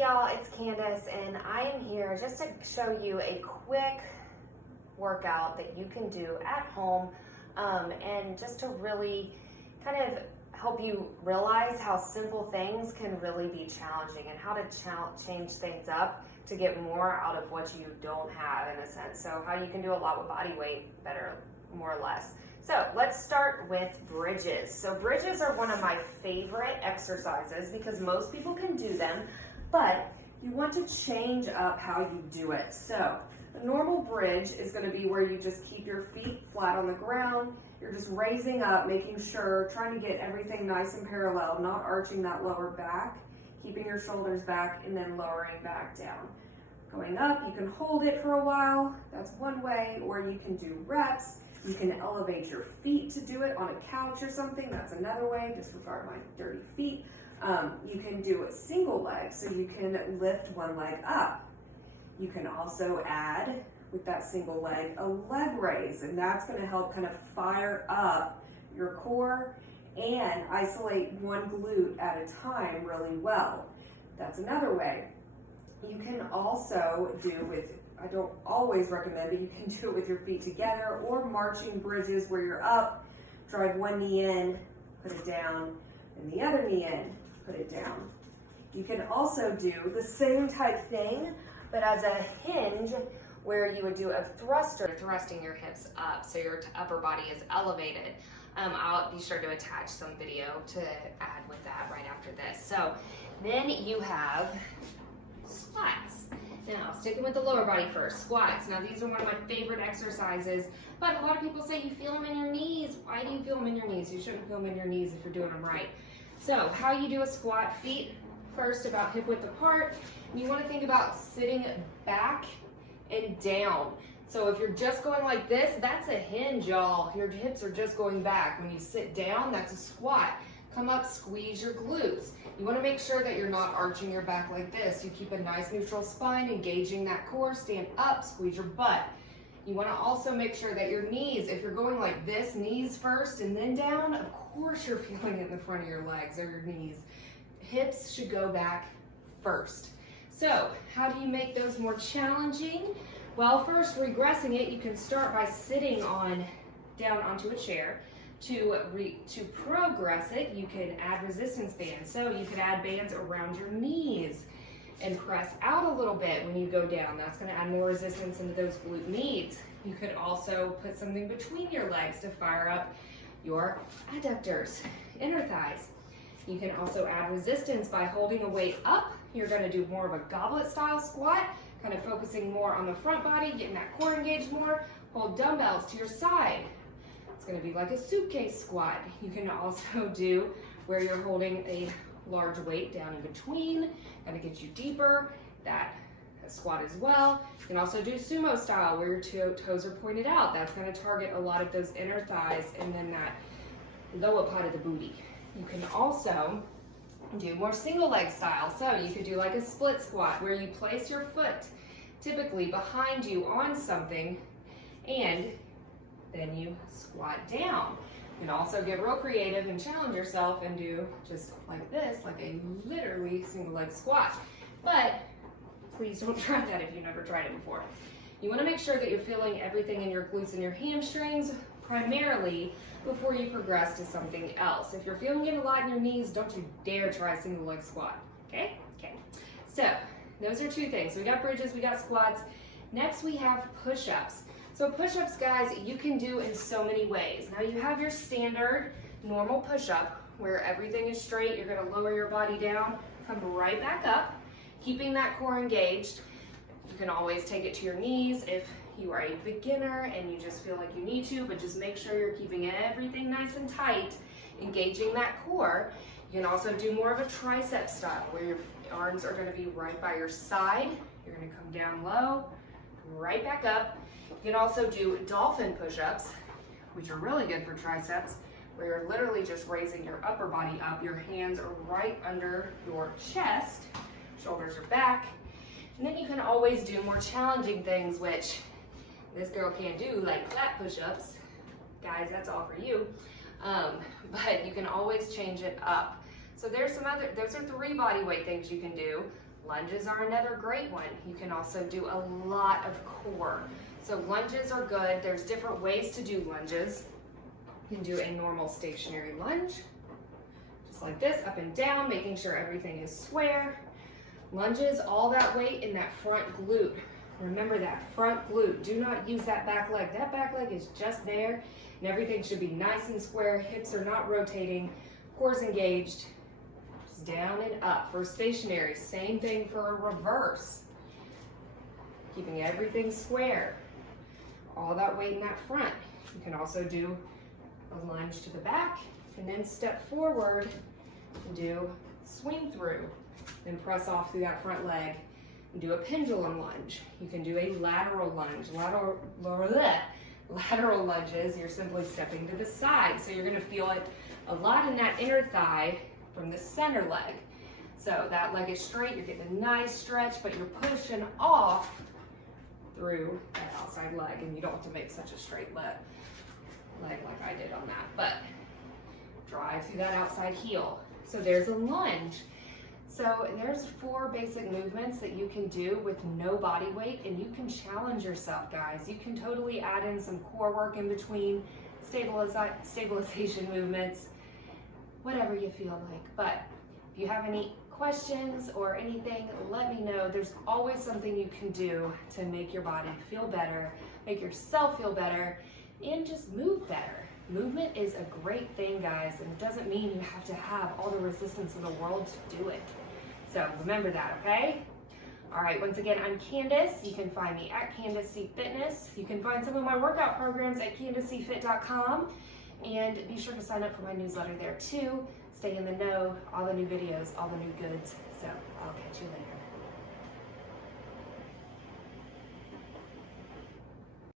y'all, it's Candace, and I am here just to show you a quick workout that you can do at home, and just to really kind of help you realize how simple things can really be challenging and how to change things up to get more out of what you don't have, in a sense. So how you can do a lot with body weight better, more or less. So let's start with bridges. So bridges are one of my favorite exercises because most people can do them, but you want to change up how you do it. So a normal bridge is going to be where you just keep your feet flat on the ground. You're just raising up, making sure, trying to get everything nice and parallel, not arching that lower back, keeping your shoulders back, and then lowering back down. Going up, you can hold it for a while. That's one way, or you can do reps. You can elevate your feet to do it on a couch or something. That's another way. Disregard my dirty feet. You can do a single leg, so you can lift one leg up. You can also add, with that single leg, a leg raise, and that's going to help kind of fire up your core and isolate one glute at a time really well. That's another way. You can also do with, I don't always recommend it, you can do it with your feet together, or marching bridges where you're up, drive one knee in, put it down, and the other knee in, put it down. You can also do the same type thing, but as a hinge, where you would do a thruster, thrusting your hips up so your upper body is elevated. I'll be sure to attach some video to add with that right after this. So then you have squats. Now, sticking with the lower body first, squats. Now, these are one of my favorite exercises, but a lot of people say you feel them in your knees. Why do you feel them in your knees? You shouldn't feel them in your knees if you're doing them right. So, how you do a squat, feet first about hip width apart. You want to think about sitting back and down. So if you're just going like this, that's a hinge, y'all. Your hips are just going back. When you sit down, that's a squat. Come up, squeeze your glutes. You want to make sure that you're not arching your back like this. You keep a nice neutral spine, engaging that core, stand up, squeeze your butt. You want to also make sure that your knees, if you're going like this, knees first and then down, of course you're feeling it in the front of your legs or your knees. Hips should go back first. So how do you make those more challenging? Well, first, regressing it, you can start by sitting down onto a chair. To progress it, you can add resistance bands. So you could add bands around your knees and press out a little bit when you go down. That's going to add more resistance into those glute meats. You could also put something between your legs to fire up your adductors, inner thighs. You can also add resistance by holding a weight up. You're going to do more of a goblet style squat, kind of focusing more on the front body, getting that core engaged more. Hold dumbbells to your side. It's going to be like a suitcase squat. You can also do where you're holding a large weight down in between, kind of get you deeper. That squat as well. You can also do sumo style where your toes are pointed out. That's going to target a lot of those inner thighs and then that lower part of the booty. You can also do more single leg style. So you could do like a split squat where you place your foot typically behind you on something and then you squat down. You can also get real creative and challenge yourself and do just like this, like a literally single leg squat. But please don't try that if you've never tried it before. You want to make sure that you're feeling everything in your glutes and your hamstrings primarily before you progress to something else. If you're feeling it a lot in your knees, don't you dare try a single leg squat, okay? Okay. So those are two things. We got bridges, we got squats. Next we have push-ups. So push-ups, guys, you can do in so many ways. Now you have your standard normal push-up where everything is straight. You're going to lower your body down, come right back up, keeping that core engaged. You can always take it to your knees if you are a beginner and you just feel like you need to, but just make sure you're keeping everything nice and tight, engaging that core. You can also do more of a tricep style where your arms are going to be right by your side. You're going to come down low, right back up. You can also do dolphin push-ups, which are really good for triceps, where you're literally just raising your upper body up. Your hands are right under your chest, shoulders are back. And then you can always do more challenging things, which this girl can't do, like flat push-ups. Guys, that's all for you. But you can always change it up. So those are 3 body weight things you can do. Lunges are another great one. You can also do a lot of core. So lunges are good. There's different ways to do lunges. You can do a normal stationary lunge, just like this, up and down, making sure everything is square. Lunges, all that weight in that front glute. Remember that front glute. Do not use that back leg. That back leg is just there, and everything should be nice and square. Hips are not rotating, core's engaged. Just down and up. For stationary, same thing for a reverse. Keeping everything square. All that weight in that front. You can also do a lunge to the back, and then step forward and do swing through. Then press off through that front leg and do a pendulum lunge. You can do a lateral lunge. Lateral lunges, you're simply stepping to the side. So you're gonna feel it a lot in that inner thigh from the center leg. So that leg is straight, you're getting a nice stretch, but you're pushing off through that outside leg, and you don't have to make such a straight leg like I did on that, but drive through that outside heel. So there's a lunge. So there's 4 basic movements that you can do with no body weight, and you can challenge yourself, guys. You can totally add in some core work in between, stabilization movements, whatever you feel like. But if you have any questions or anything, let me know. There's always something you can do to make your body feel better, make yourself feel better, and just move better. Movement is a great thing, guys, and it doesn't mean you have to have all the resistance in the world to do it. So remember that, okay? All right, once again, I'm Candace. You can find me at Candace C Fitness. You can find some of my workout programs at CandaceCFit.com, and be sure to sign up for my newsletter there too. Stay in the know, all the new videos, all the new goods. So I'll catch you later.